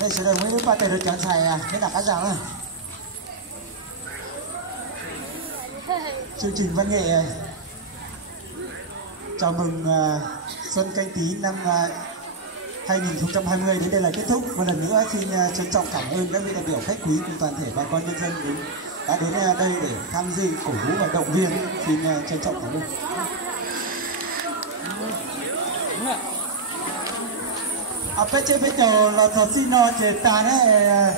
Đây sẽ đồng với ba tay được chọn xài thế là các dạng chương trình văn nghệ chào mừng Xuân Canh Tý năm 2020 đến đây là kết thúc. Một lần nữa xin trân trọng cảm ơn các vị đại biểu khách quý cùng toàn thể bà con nhân dân đã đến đây để tham dự cổ vũ và động viên. Xin trân trọng cảm ơn. Bây giờ là thọ xin nó chế ta đấy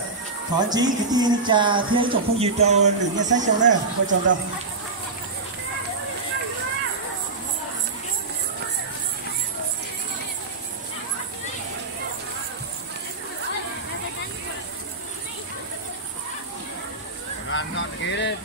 thọ chí cái tin trà thiếu chồng không gì trâu đừng nghe sách châu đấy coi chồng đâu. Ngon ghê đấy.